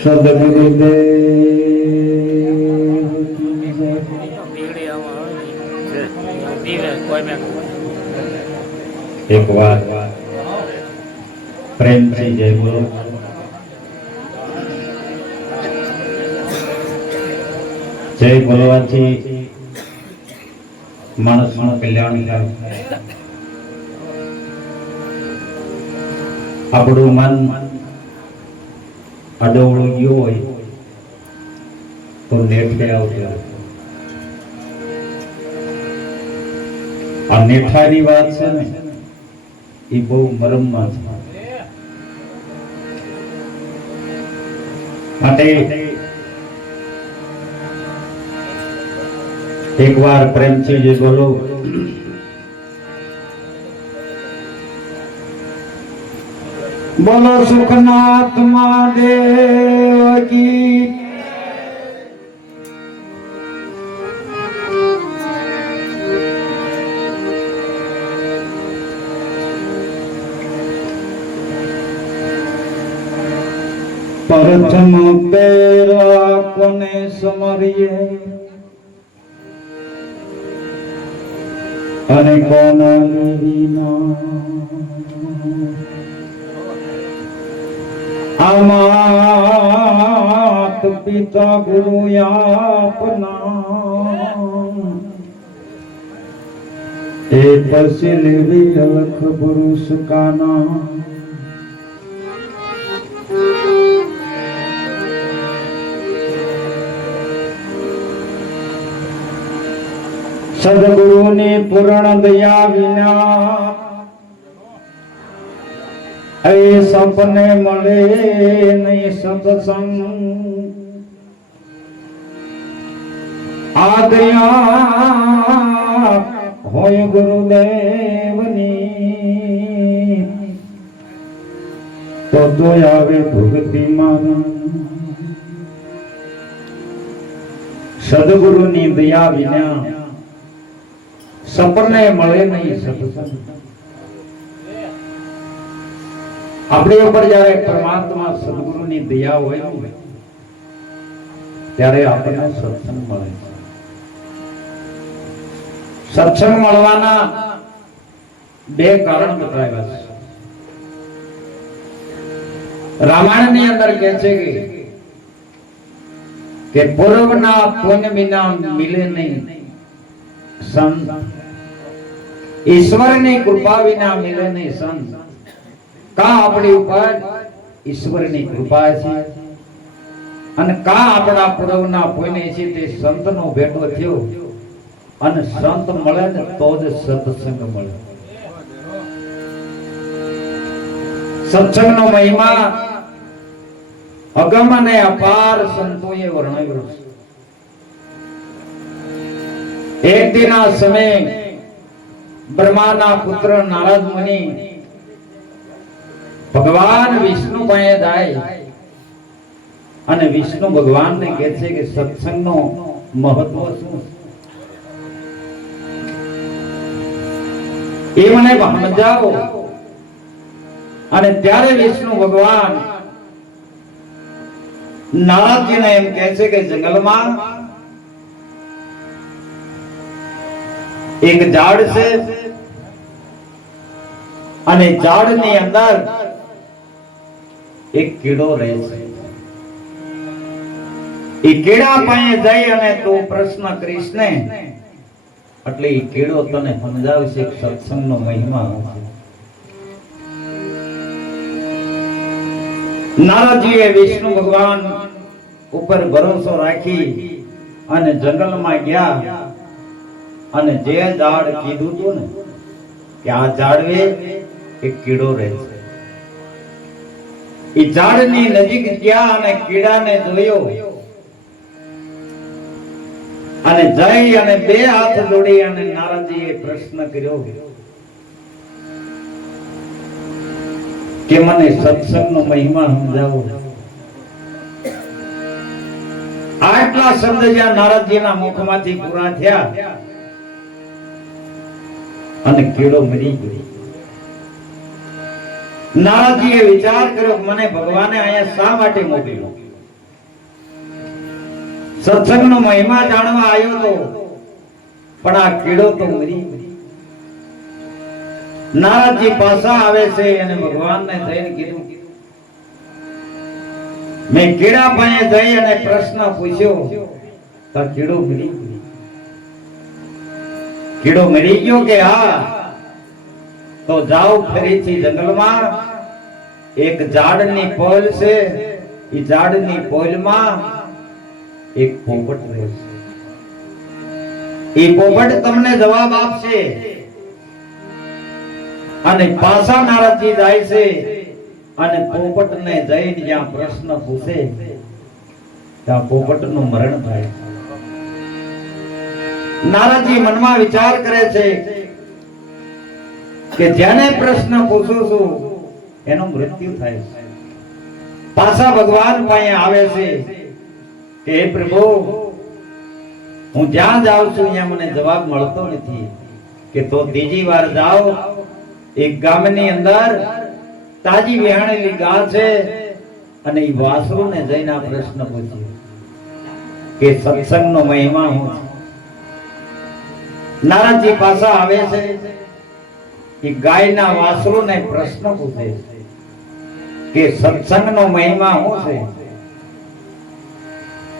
સદગુરુદેવ એક વાર પ્રેમથી જય બોલો. જય બોલવાથી માણસનું કલ્યાણ થાય. આપણું મન અડવળું ગયું હોય તો નેઠે આવતું. આ નેઠાની વાત છે ને એ બહુ મરમમાં છે. માટે એક વાર પ્રેમથી જે બોલો. બોલો સુખનાથ મહાદેવ કી. પ્રથમ પેરા કોને સમરીએ અને કોના લીના માત પિતા ગુરુ આપના એ પછી લેવી અલખ પુરુષ કાના. સદગુરુની પૂર્ણ દયા વિના એ સપને મળે નહીં સત્સંગ. આ દયા હોય ગુરુદેવની તો આવે ભક્તિ માન. સદગુરુની દયા વિના સપને મળે નહીં સત્સંગ. આપણી ઉપર જયારે પરમાત્મા સદગુરુની દયા હોય ત્યારે આપણને સત્સંગ મળે. સત્સંગ મળવાના બે કારણ બતાવ્યા છે. રામાયણ ની અંદર કહે છે કે પૂર્વના પુણ્ય વિના મિલે નહીં સંત. ઈશ્વરની કૃપા વિના મિલે નહીં સંત. કા આપણી ઉપર ઈશ્વરની કૃપા છે અને કા આપણા પૂર્વના પુણ્ય છે તે સંતનો ભેટો થયો અને સંત મળે ને તો જ સત્સંગ મળે. સત્સંગનો મહિમા અગમ અને અપાર સંતોએ વર્ણવ્યો છે. એક દિન આ સમય બ્રહ્માના પુત્ર નારદ મુનિ ભગવાન વિષ્ણુ પાસે જાય અને વિષ્ણુ ભગવાનને કહે છે કે સત્સંગનો મહત્વ શું એ મને સમજાવો. અને ત્યારે વિષ્ણુ ભગવાન નારદજીને એમ કહે છે કે જંગલમાં એક ઝાડ છે અને ઝાડની અંદર એક કીડો રહે છે. એ કીડા પાસે જઈ અને તું પ્રશ્ન કરીશ ને એટલે એ કીડો તને સમજાવશે સત્સંગનો મહિમા. નારદજીએ વિષ્ણુ ભગવાન ઉપર ભરોસો રાખી અને જંગલમાં ગયા અને જે ઝાડ કીધું હતું ને કે આ ઝાડવે એક કીડો રહે છે, એ ઝાડની નજીક ગયા અને કીડાને જોયો અને જઈ અને બે હાથ જોડી અને નારદજીએ પ્રશ્ન કર્યો કે મને સત્સંગનો મહિમા સમજાવો. આટલા શબ્દ જ્યાં નારદજીના મુખમાંથી પૂરા થયા અને કીડો મરી ગયો. નારદજીએ વિચાર કર્યો મને ભગવાને અહીંયા શા માટે મોકલ્યો. સત્સંગનો મહિમા જાણવા આવ્યો તો પણ આ કીડો તો મરી નારદજી પાછા આવે છે અને ભગવાનને જઈને કીધું મેં કીડા પાસે જઈ અને પ્રશ્ન પૂછ્યો તો કીડો મરી ગયો કે હા તો જાઓ ફરીથી જંગલમાં એક ઝાડની પોલ છે એ ઝાડની પોલમાં એક પોપટ રહે છે એ પોપટ તમને જવાબ આપશે અને પાછા નારદજી જાય છે અને પોપટને જઈને જ્યાં પ્રશ્ન પૂછે ત્યાં પોપટનું મરણ થાય. નારદજી મનમાં વિચાર કરે છે કે જેને પ્રશ્ન પૂછું છું એનું મૃત્યુ થાય છે. પાછા ભગવાન પાસે આવે છે કે હે પ્રભુ હું જ્યાં જાઉં છું ત્યાં મને જવાબ મળતો નથી કે તો ત્રીજી વાર જાઓ એક ગામની અંદર તાજી વિહાણેલી ગાય છે અને એ વાસરુને જઈને આ પ્રશ્ન પૂછ્યો કે સત્સંગનો મહિમા શું છે. નારદજી પાછા આવે છે એ ગાયના વાસરુને પ્રશ્ન પૂછે કે સત્સંગનો મહિમા શું છે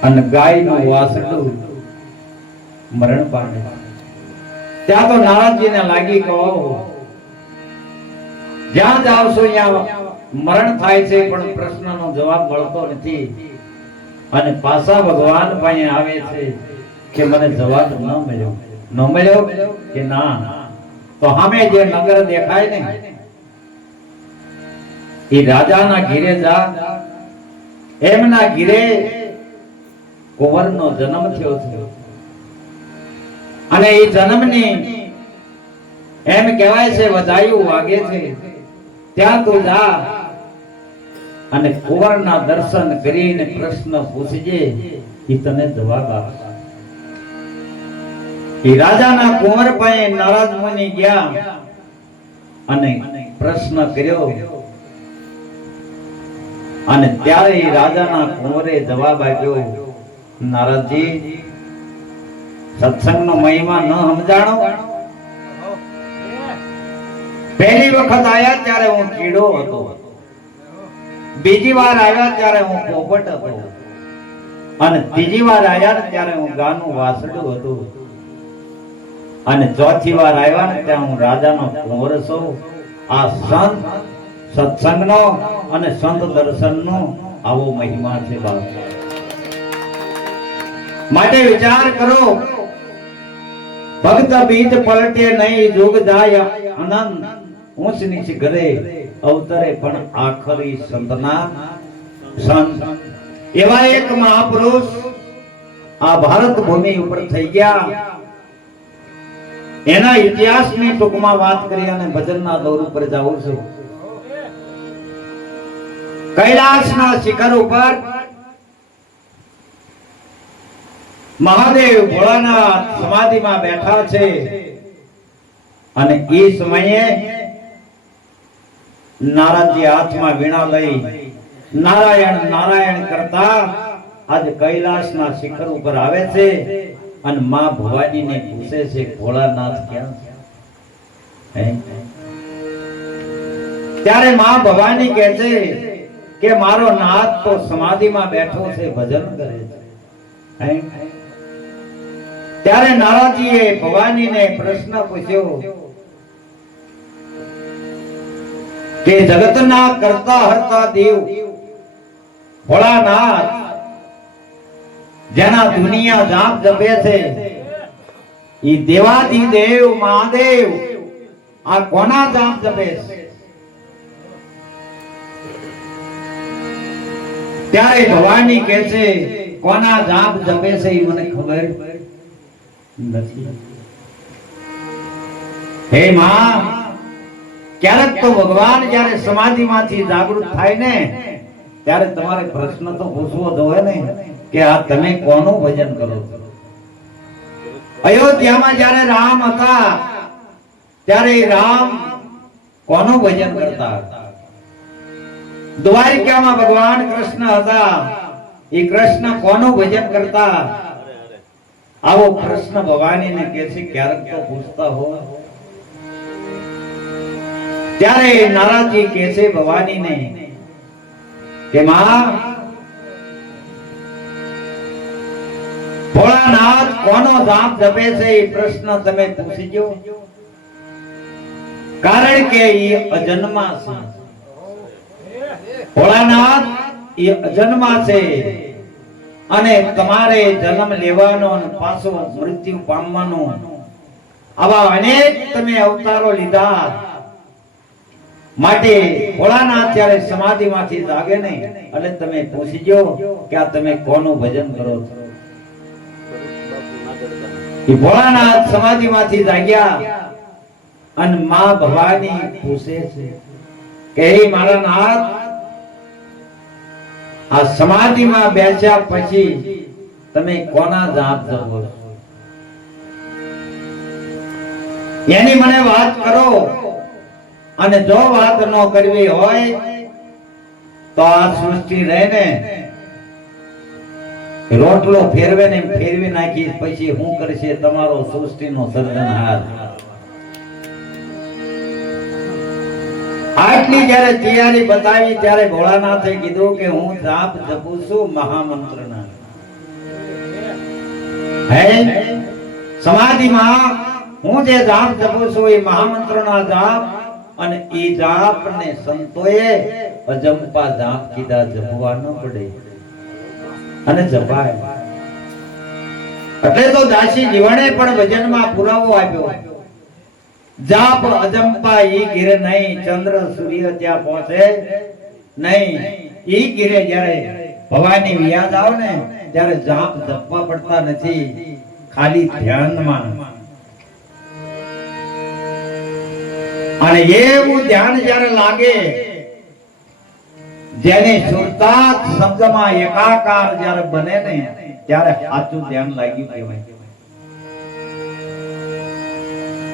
અને ગાયનું વાસડું મરણ પામે. ત્યાં તો નારદજીને લાગી કહો જ્યાં જાવ છો ત્યાં મરણ થાય છે પણ પ્રશ્નનો જવાબ મળતો નથી અને પાછા ભગવાન પાસે આવે છે કે મને જવાબ ન મળ્યો કે ના તો સામે જે નગર દેખાય ને એ રાજાના ઘીરે જા એમના ઘીરે કુંવરનો જન્મ થયો છે અને એ જન્મની એમ કહેવાય છે વધાયું વાગે છે ત્યાં તું જા અને કુંવરના દર્શન કરીને પ્રશ્ન પૂછજે એ તને જવાબ આપશે. એ રાજાના કુંવર પાસે નારદ મુનિ ગયા અને પ્રશ્ન કર્યો અને ત્યારે એ રાજાના કુંવરે જવાબ આપ્યો નારદજી સત્સંગનો મહિમા ન સમજાણો. પહેલી વખત આયા ત્યારે હું કીડો હતો, બીજી વાર આવ્યા ત્યારે હું પોપટ હતો અને ત્રીજી વાર આવ્યા ત્યારે હું ગાનું વાસડું હતું અને ચોથી વાર આવ્યા ને ત્યાં હું રાજાનો કુંવર છું. આ સંત સત્સંગનો અને સંત દર્શનનો આવો મહિમા છે બાપ. માટે વિચાર કરો ભક્ત બીજ પલટે નહીં જોગ જાય આનંદ ઊંચ નીચ ઘરે અવતરે પણ આખરી સંતના સંત. એવા એક મહાપુરુષ આ ભારત ભૂમિ ઉપર થઈ ગયા. એના ઇતિહાસની ટૂંકમાં વાત કરી અને ભજનના દોર ઉપર જવું છે. કૈલાસના શિખર ઉપર મહાદેવ ભોળાનાથ સમાધિમાં બેઠા છે અને એ સમયે નારદજી હાથમાં વીણા લઈ નારાયણ નારાયણ કરતા આજે કૈલાસના શિખર ઉપર આવે છે અને માં ભવાનીને પૂછે છે ભોળાનાથ ક્યાં છે? ત્યારે માં ભવાની કહે છે કે મારો નાથ તો સમાધિમાં બેઠો છે, ભજન કરે છે. ત્યારે નારદજીએ ભવાનીને પ્રશ્ન પૂછ્યો કે જગતના કરતા હરતા દેવ ભોળાનાથ જેના દુનિયા જાપ જપે છે ઈ દેવાધિદેવ મહાદેવ આ કોના જાપ જપે છે? ત્યારે ભવાની કહે છે કોના જાપ જપે છે એ મને ખબર નથી. હે માં, ક્યારેક તો ભગવાન જ્યારે સમાધિમાંથી જાગૃત થાય ને ત્યારે તમારે પ્રશ્ન તો પૂછવો જોઈએ ને કે આ તમે કોનું ભજન કરો છો? અયોધ્યામાં જ્યારે રામ હતા ત્યારે રામ કોનું ભજન કરતા હતા? દ્વારિકામાં ભગવાન કૃષ્ણ હતા એ કૃષ્ણ કોનું ભજન કરતા? આવો પ્રશ્ન ભવાનીને કહે છે ક્યારેક તો પૂછતા હો. ત્યારે નારાજી કહે છે ભવાનીને કે માં, ભોળાનાથ કોનો જાપ જપે છે એ પ્રશ્ન તમે પૂછજો, કારણ કે એ અજન્મા છે. ભોળાનાથ એ અજન્મા છે અને તમારે જન્મ લેવાનો અને પાછો મૃત્યુ પામવાનો આવા અનેક તમે અવતારો લીધા. માટે ભોળાનાથ જ્યારે સમાધિમાંથી જાગે ને એટલે તમે પૂછજો કે આ તમે કોનું ભજન કરો છો. એ ભોળાનાથ સમાધિમાંથી જાગ્યા અને માં ભવાની પૂછે છે કે હે મારા નાથ, આ સમાધિમાં બેસ્યા પછી તમે કોના જાપ જપો છો? એની મને વાત કરો, અને જો વાત ન કરવી હોય તો આ સૃષ્ટિ રહીને રોટલો ફેરવે ને ફેરવી નાખી પછી હું કરશે તમારો સૃષ્ટિનો સર્જનહાર. આટલી જ્યારે તૈયારી બતાવી ત્યારે ભોળાનાથે કીધું કે હું જાપ જપું છું મહામંત્રના. હે સમાધિમાં હું જે જાપ જપું છું એ મહામંત્રના જાપ, અને એ જાપ ને સંતોએ અજંપા જાપ કીધા, જપવા ન પડે અને જપાય. એટલે તો દાસી જીવણે પણ ભજનમાં પુરાવો આપ્યો, જાપ અજંપા ઈ ગીરે નહીં, ચંદ્ર સૂર્ય ત્યાં પહોંચે નહીં. ઈ ગીરે જ્યારે ભવાની યાદ આવે ને ત્યારે જાપ જપવા પડતા નથી, ખાલી ધ્યાનમાં. અને એવું ધ્યાન જ્યારે લાગે, જેની સુરતાત શબ્દમાં એકાકાર જ્યારે બને ને ત્યારે સાચું ધ્યાન લાગ્યું કહેવાય.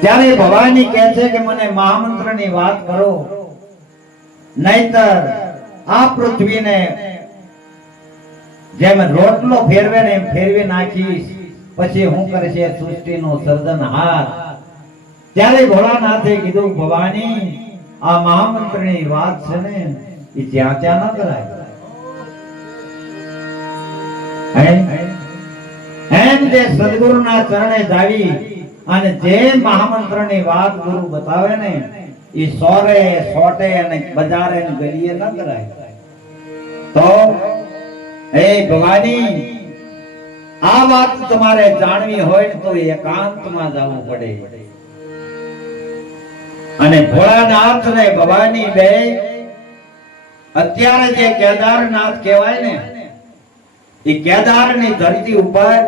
ત્યારે ભવાની કહે છે કે મને મહામંત્રની વાત કરો, નહીતર આ પૃથ્વીને જેમ રોટલો ફેરવે ને એમ ફેરવી નાખીશ, પછી હું કરશે સૃષ્ટિનો સર્જનહાર. ત્યારે ભોળાનાથે કીધું ભવાની, આ મહામંત્રની વાત છે ને એ જ્યાં ત્યાં ન કરાય. એમ જે સદગુરુના ચરણે જાવી અને જે મહામંત્રની વાત ગુરુ બતાવે ને એ સોરે સોટે અને બજારે ને ગલીએ ન કરાય. તો હે ભવાની, આ વાત તમારે જાણવી હોય તો એકાંતમાં જવું પડે. અને ભોળાનાથ ને ભવાની બે અત્યારે જે કેદારનાથ કહેવાય ને એ કેદારની ધરતી ઉપર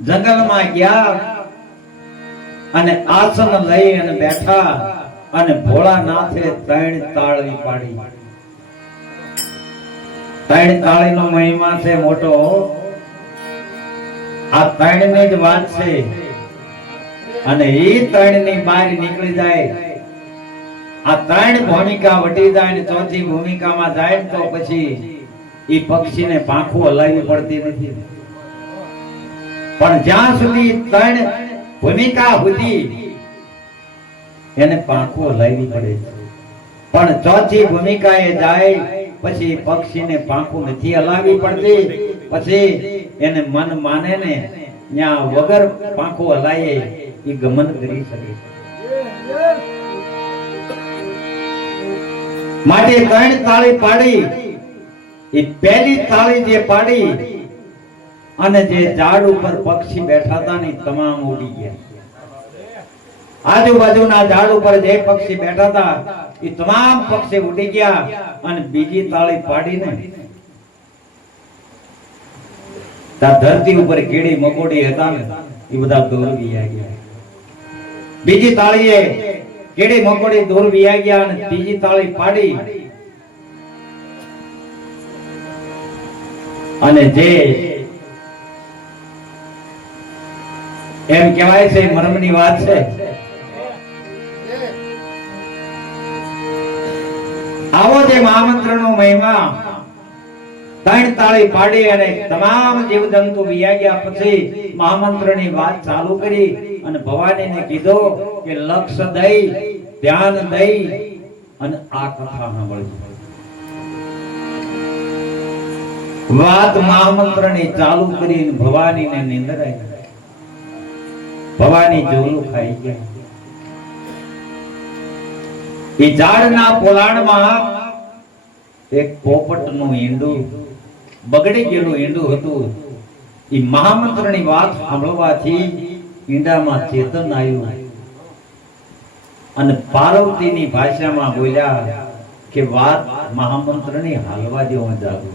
જંગલમાં ગયા અને આસન લઈ અને બેઠા, અને ભોળાનાથે 3 તાળી પાડી. 3 તાળીનો મહિમા છે મોટો. આ 3 ની જ વાત છે, અને એ 3 ની બહાર નીકળી જાય, આ 3 ભૂમિકા વટી જાય ને ચોથી ભૂમિકામાં જાય તો પછી એ પક્ષીને પાંખું હલાવી પડતી નથી. પણ જ્યાં સુધી 3 ભૂમિકા સુધી એને પાંખું હલાવી પડે છે, પણ ચોથી ભૂમિકાએ જાય પછી પક્ષીને પાંખું નથી હલાવી પડતી. પછી એને મન માને ને ત્યાં વગર પાંખું હલાય એ ગમન કરી શકે. માટે 3 તાળી પાડી, એ પહેલી તાળી જે પાડી અને જે ઝાડ ઉપર પક્ષી બેઠા હતા ને તમામ ઉડી ગયા. આજુબાજુના ઝાડ ઉપર જે પક્ષી બેઠા હતા એ તમામ પક્ષી ઉડી ગયા, અને બીજી તાળી પાડીને ધરતી ઉપર કીડી મકોડી હતા ને એ બધા દૂર વિયા ગયા. બીજી તાળીએ કીડી મકોડી દૂર વિયા ગયા, અને ત્રીજી તાળી પાડી અને જે એમ કહેવાય છે મર્મની વાત છે, આવો જે મહામંત્રનો મહિમા ત્રણ તાળી પાડી અને તમામ જીવજંતુ વિયા ગયા પછી મહામંત્રની વાત ચાલુ કરી અને ભવાનીને કીધો કે લક્ષ દઈ ધ્યાન દઈ અને આ કથા સાંભળજો. વાત મહામંત્રની ચાલુ કરીને ભવાનીને નીંદર આવી. ભવાની જોલું ખાઈ ગયા. એ ઝાડના પોલાણમાં એક પોપટનું ઈંડું, બગડી ગયેલું ઈંડું હતું. એ મહામંત્રની વાત સાંભળવાથી ઈંડામાં ચેતન આવ્યું અને પાર્વતીની ભાષામાં બોલ્યા કે વાત મહામંત્રની હાલવા દેવા જાગુ.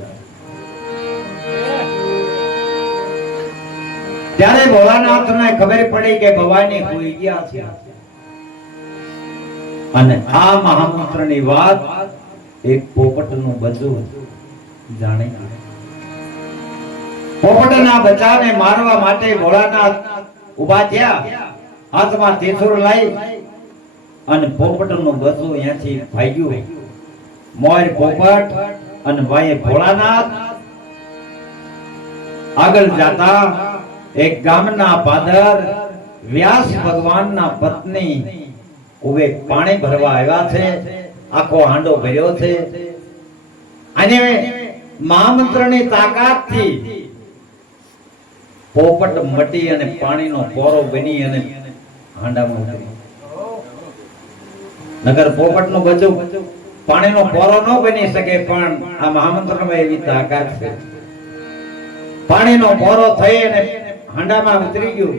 ત્યારે ભોળાનાથને ખબર પડી કે ભવાની હોઈ ગયા છે અને આ મહામંત્રની વાત એક પોપટનું બચ્ચું જાણે. પોપટના બચ્ચાને મારવા માટે ભોળાનાથ ઊભા થયા. હાથમાં ત્રિશૂળ લઈ અને પોપટનું બચ્ચું અહીંયાથી ભાગ્યું. મોર પોપટ અને ભાઈ ભોળાનાથ આગળ જાતા એક ગામના પાદર વ્યાસ ભગવાનના પત્ની કુવે પાણી ભરવા આવ્યા છે. આખો હાંડો ભર્યો છે અને મહામંત્રની તાકાતથી પોપટ મટી અને પાણીનો પોરો બની અને હાંડામાં ઉતરી. નગર પોપટનું બચ્ચું પાણીનો પોરો ન બની શકે, પણ આ મહામંત્રમાં એવી તાકાત છે. પાણીનો પોરો થઈ અને હાંડામાં ઉતરી ગયું.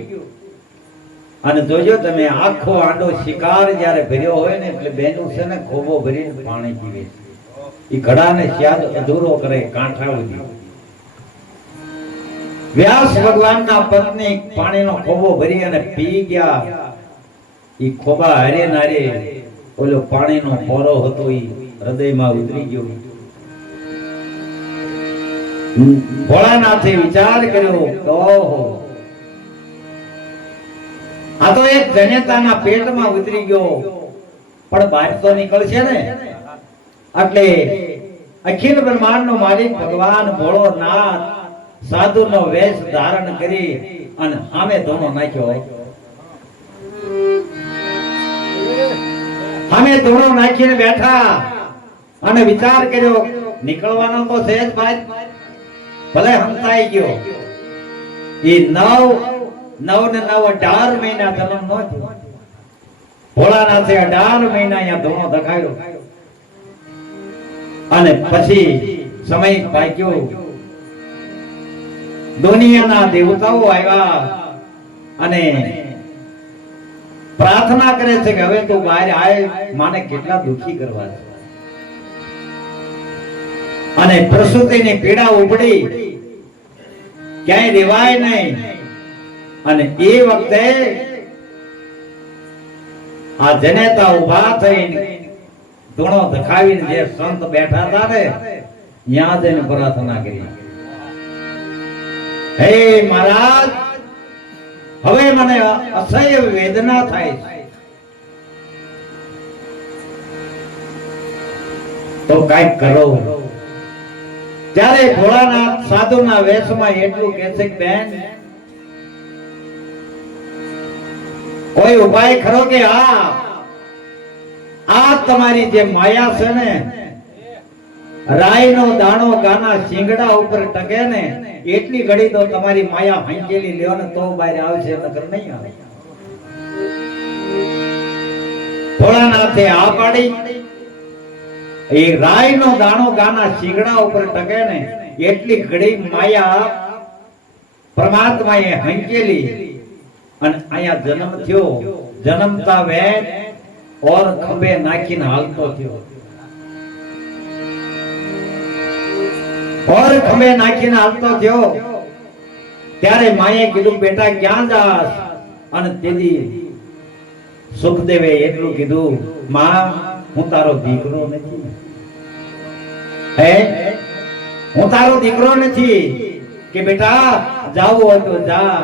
અને જોજો તમે, આખો હાંડો શિકાર જ્યારે ભર્યો હોય ને એટલે બેનું છે ને ખોબો ભરીને પાણી પીવે છે. એ ઘડાને સ્યાદ અધૂરો કરે કાંઠા સુધી. વ્યાસ ભગવાનના પત્ની પાણીનો ખોબો ભરી અને પી ગયા. એ ખોબા હારે નારે ઓલો પાણીનો પોરો હતો એ હૃદયમાં ઉતરી ગયો. ભોળાનાથે વિચાર કર્યો, ઓહો, આ તો એક જનેતાના પેટમાં ઉતરી ગયો, પણ બહાર તો નીકળશે ને. એટલે અખિલ બ્રહ્માંડનો માલિક ભગવાન ભોળોનાથ સાધુનો વેશ ધારણ કરી અને સામે ધોનો નાખ્યો. સામે ધોનો નાખીને બેઠા અને વિચાર કર્યો, નીકળવાનો તો છે જ ભાઈ. ભલે હંતાઈ ગયો. એ 18 મહિના જન્મ નો થયો. ભોળાનાથે 18 મહિના અહીંયા ધોનો દખાયો અને પછી સમય પાક્યો. દુનિયાના દેવતાઓ આવ્યા અને પ્રાર્થના કરે છે કે હવે તું બહાર આય, માને કેટલા દુખી કરવા છે. અને પ્રસૂતિની પીડા ઉપડી, ક્યાંય રેવાય નહીં. અને એ વખતે આ જનેતા ઉભા થઈને ધૂણો ધખાવીને જે સંત બેઠા હતા ને ત્યાં જઈને પ્રાર્થના કરી, હે મહારાજ, હવે મને અસહ્ય વેદના થાય છે, તો કઈક કરો. ત્યારે ભોળાનાથ સાધુના વેશમાં એટલું કહે છે કે બેન, કોઈ ઉપાય ખરો કે આ તમારી જે માયા છે ને, રાઈનો દાણો ગાના શિંગડા ઉપર ટકે ને એટલી ઘડી તો તમારી માયા હંકેલી લ્યો ને તો બહાર આવશે, નકર નહીં આવે. ભોળાનાથે આ પાડી. એ રાઈનો દાણો ગાના શિંગડા ઉપર ટકે ને એટલી ઘડી માયા પરમાત્માએ હંકેલી અને અહીંયા જન્મ થયો. જન્મતા વેદ ઓર ખંભે નાખીને હાલતો થયો. ઓર ખંભે નાખીને હાલતો થયો. ત્યારે માએ કીધું, બેટા ક્યાં જાસ? અને તેદી સુખદેવે એટલું કીધું, માં, હું તારો દીકરો નથી. હે, હું તારો દીકરો નથી કે બેટા જાવું હોય તો જા,